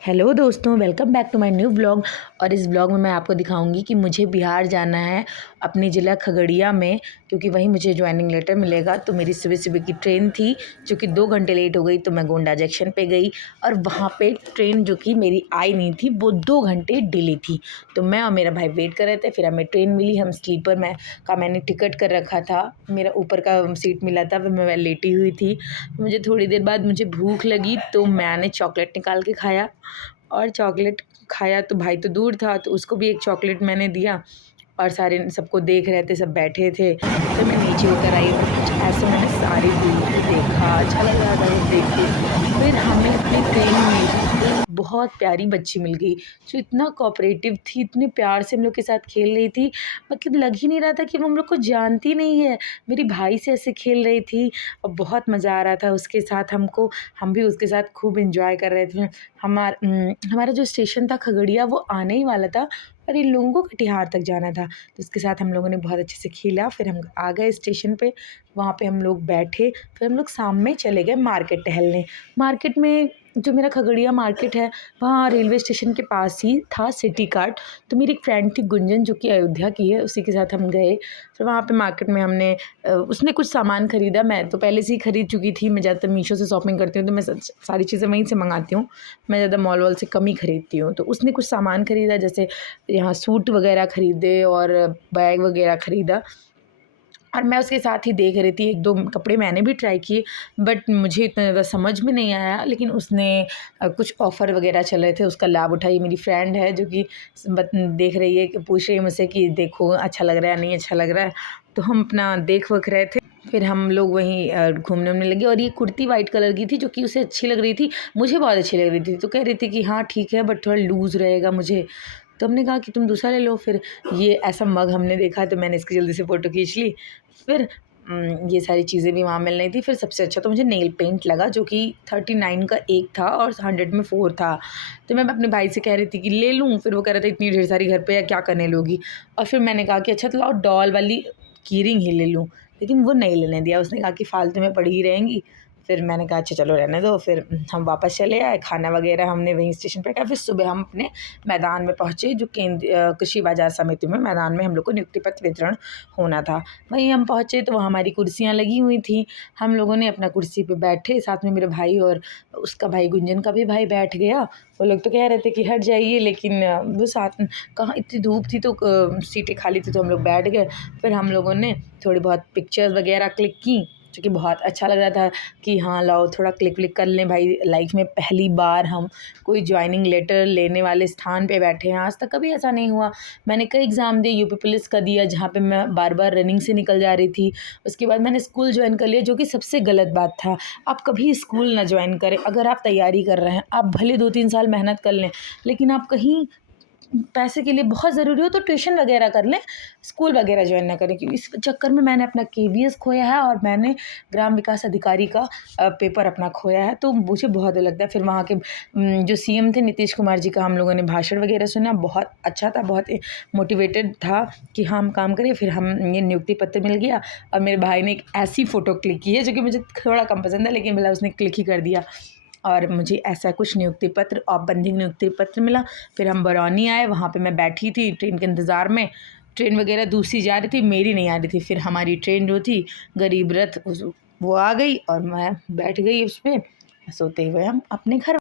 Hello दोस्तों, welcome back to my new blog. और इस ब्लॉग में मैं आपको दिखाऊंगी कि मुझे बिहार जाना है अपने ज़िला खगड़िया में, क्योंकि वहीं मुझे ज्वाइनिंग लेटर मिलेगा। तो मेरी सुबह सुबह की ट्रेन थी जो कि 2 घंटे लेट हो गई, तो मैं गोंडा जंक्शन पे गई और वहाँ पे ट्रेन जो कि मेरी आई नहीं थी वो 2 घंटे डिले थी। तो मैं और मेरा भाई वेट कर रहे थे, फिर हमें ट्रेन मिली। हम स्लीपर में का मैंने टिकट कर रखा था, मेरा ऊपर का सीट मिला था, फिर मैं लेटी हुई थी। मुझे थोड़ी देर बाद मुझे भूख लगी तो मैंने चॉकलेट निकाल के खाया, और चॉकलेट खाया तो भाई तो दूर था तो उसको भी एक चॉकलेट मैंने दिया। और सारे सबको देख रहे थे, सब बैठे थे। फिर मैं नीचे उतर आई और कुछ ऐसे मैंने सारी दूर को देखा, अच्छा लग रहा था वो देख के। फिर हमें अपनी ट्रेन में एक बहुत प्यारी बच्ची मिल गई जो इतना कोऑपरेटिव थी, इतने प्यार से हम लोग के साथ खेल रही थी। मतलब लग ही नहीं रहा था कि वो हम लोग को जानती नहीं है, मेरी भाई से ऐसे खेल रही थी और बहुत मज़ा आ रहा था उसके साथ हमको। हम भी उसके साथ खूब एंजॉय कर रहे थे। हमारा जो स्टेशन था खगड़िया वो आने ही वाला था और इन लोगों को कटिहार तक जाना था, तो उसके साथ हम लोगों ने बहुत अच्छे से खेला। फिर हम आ गए स्टेशन पे, वहाँ पे हम लोग बैठे। फिर हम लोग शाम में चले गए मार्केट टहलने। मार्केट में जो मेरा खगड़िया मार्केट है वहाँ रेलवे स्टेशन के पास ही था सिटी कार्ट। तो मेरी एक फ्रेंड थी गुंजन जो कि अयोध्या की है, उसी के साथ हम गए। फिर वहाँ पे मार्केट में हमने उसने कुछ सामान ख़रीदा। मैं तो पहले से ही ख़रीद चुकी थी, मैं ज़्यादातर मीशो से शॉपिंग करती हूँ तो मैं सारी चीज़ें वहीं से मंगाती हूँ। मैं ज़्यादा मॉल वॉल से कम ही ख़रीदती हूँ। तो उसने कुछ सामान ख़रीदा, जैसे यहाँ सूट वगैरह ख़रीदे और बैग वगैरह ख़रीदा। और मैं उसके साथ ही देख रही थी, 1-2 कपड़े मैंने भी ट्राई किए, बट मुझे इतना ज़्यादा समझ में नहीं आया। लेकिन उसने कुछ ऑफ़र वगैरह चल रहे थे, उसका लाभ उठाई। मेरी फ्रेंड है जो कि देख रही है, कि पूछ रही है मुझसे कि देखो अच्छा लग रहा है नहीं अच्छा लग रहा है। तो हम अपना देख वख रहे थे। फिर हम लोग वहीं घूमने उमने लगे। और ये कुर्ती वाइट कलर की थी जो कि उसे अच्छी लग रही थी, मुझे बहुत अच्छी लग रही थी। तो कह रही थी कि हाँ ठीक है बट थोड़ा लूज़ रहेगा मुझे। तो हमने कहा कि तुम दूसरा ले लो। फिर ये ऐसा मग हमने देखा तो मैंने इसकी जल्दी से फ़ोटो खींच ली। फिर ये सारी चीज़ें भी वहाँ मिल रही थी। फिर सबसे अच्छा तो मुझे नेल पेंट लगा जो कि 39 का एक था और 100 में 4 था। तो मैं अपने भाई से कह रही थी कि ले लूँ, फिर वो कह रहा था इतनी ढेर सारी घर पे है क्या करने लोगी। और फिर मैंने कहा कि अच्छा तो लाओ डॉल वाली की रिंग ही ले लूँ, लेकिन वो नहीं लेने दिया। उसने कहा कि फालतू में पड़ी ही रहेंगी। फिर मैंने कहा अच्छा चलो रहने दो। फिर हम वापस चले आए, खाना वगैरह हमने वहीं स्टेशन पे खाया। फिर सुबह हम अपने मैदान में पहुँचे जो कृषि बाजार समिति में मैदान में हम लोग को नियुक्ति पत्र वितरण होना था। वहीं हम पहुँचे तो वहाँ हमारी कुर्सियाँ लगी हुई थी। हम लोगों ने अपना कुर्सी पे बैठे, साथ में मेरे भाई और उसका भाई गुंजन का भी भाई बैठ गया। वो लोग तो कह रहे थे कि हट जाइए, लेकिन वो साथ कहाँ, इतनी धूप थी तो सीटें खाली थी तो हम लोग बैठ गए। फिर हम लोगों ने थोड़ी बहुत पिक्चर्स वगैरह क्लिक की, जो कि बहुत अच्छा लग रहा था कि हाँ लाओ थोड़ा क्लिक क्लिक कर लें भाई। लाइफ में पहली बार हम कोई ज्वाइनिंग लेटर लेने वाले स्थान पे बैठे हैं, आज तक कभी ऐसा नहीं हुआ। मैंने कई एग्ज़ाम दिए, यूपी पुलिस का दिया जहाँ पे मैं बार बार रनिंग से निकल जा रही थी। उसके बाद मैंने स्कूल ज्वाइन कर लिया, जो कि सबसे गलत बात था। आप कभी स्कूल ना ज्वाइन करें। अगर आप तैयारी कर रहे हैं, आप भले 2-3 साल मेहनत कर लें, लेकिन आप कहीं पैसे के लिए बहुत ज़रूरी हो तो ट्यूशन वगैरह कर लें, स्कूल वगैरह ज्वाइन ना करें। क्योंकि इस चक्कर में मैंने अपना केवीएस खोया है और मैंने ग्राम विकास अधिकारी का पेपर अपना खोया है। तो मुझे बहुत लगता है। फिर वहाँ के जो सीएम थे नीतीश कुमार जी का हम लोगों ने भाषण वगैरह सुना, बहुत अच्छा था, बहुत मोटिवेटेड था कि हाँ हम काम करें। फिर हम ये नियुक्ति पत्र मिल गया और मेरे भाई ने एक ऐसी फ़ोटो क्लिक की है जो कि मुझे थोड़ा कम पसंद है, लेकिन भला उसने क्लिक ही कर दिया। और मुझे ऐसा कुछ नियुक्ति पत्र, औपबंधिक नियुक्ति पत्र मिला। फिर हम बरौनी आए, वहाँ पे मैं बैठी थी ट्रेन के इंतज़ार में। ट्रेन वगैरह दूसरी जा रही थी, मेरी नहीं आ रही थी। फिर हमारी ट्रेन जो थी गरीब रथ वो आ गई और मैं बैठ गई उस पे। सोते हुए हम अपने घर